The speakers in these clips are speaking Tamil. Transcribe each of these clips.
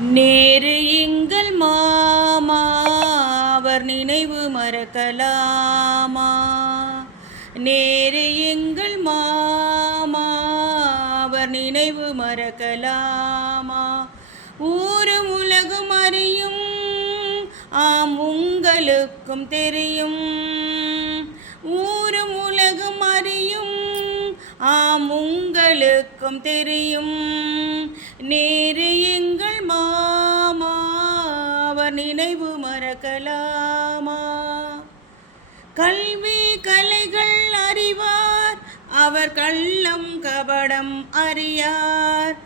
நேரு எங்கள் மாமா அவர் நினைவு மறக்கலாமா? நேரு எங்கள் மாமா அவர் நினைவு மறக்கலாமா? ஊரும் உலகும் அறியும் ஆம் உங்களுக்கும் தெரியும். ஊரும் உலகும் அறியும் ஆம் உங்களுக்கும் தெரியும். நேரு எங்கள் மாமா அவர் நினைவு மறக்கலாமா? கல்வி கலைகள் அறிவார் அவர் கள்ளம் கபடம் அறியார்.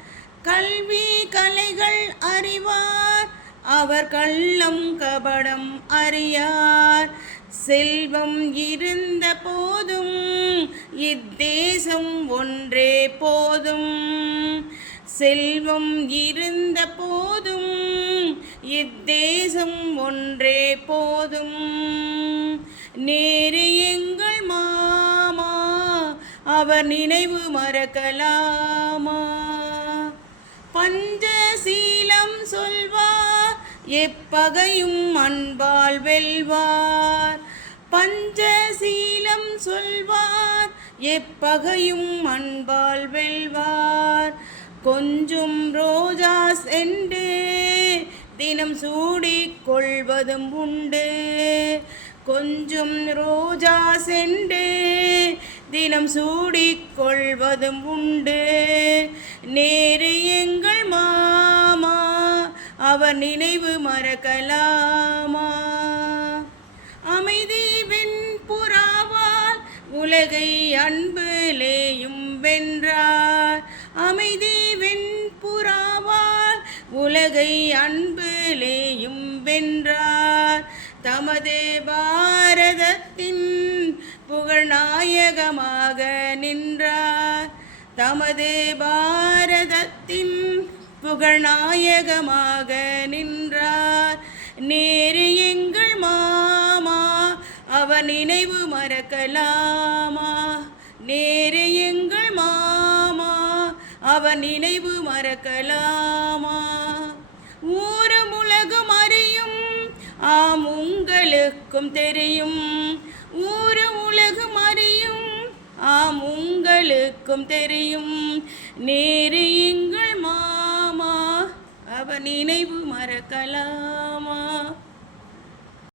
கல்வி கலைகள் அறிவார் அவர் கள்ளம் கபடம் அறியார். செல்வம் இருந்த போதும் இத்தேசம் ஒன்றே போதும். செல்வம் இருந்த போதும் இத்தேசம் ஒன்றே போதும். நேரு எங்கள் மாமா அவர் நினைவு மறக்கலாமா? பஞ்சசீலம் சொல்வார் எப்பகையும் அன்பால் வெல்வார். பஞ்சசீலம் சொல்வார் எப்பகையும் அன்பால் வெல்வார். கொஞ்சம் ரோஜா சென்று தினம் சூடிக் கொள்வதும் உண்டு. கொஞ்சம் ரோஜா சென்று தினம் சூடிக் கொள்வதும் உண்டு. நேரு எங்கள் மாமா அவர் நினைவு மறக்கலாமா? அமைதி வெண்புறாவால் உலகை அன்புலேயும் வென்றார். அமைதி வெண்புறாவால் உலகை அன்புலேயும் வென்றார். தமது பாரதத்தின் புகழ் நாயகமாக நின்றார். தமது பாரதத்தின் புகழ் நாயகமாக நின்றார். நேரு எங்கள் மாமா அவர் நினைவு மறக்கலாமா? நேரு எங்கள் மாமா அவர் நினைவு மறக்கலாமா? ஊரும் உலகம் அறியும் ஆம் உங்களுக்கும் தெரியும். ஊரும் உலகம் அறியும் ஆம் உங்களுக்கும் தெரியும். நேரு எங்கள் மாமா அவர் நினைவு மறக்கலாமா?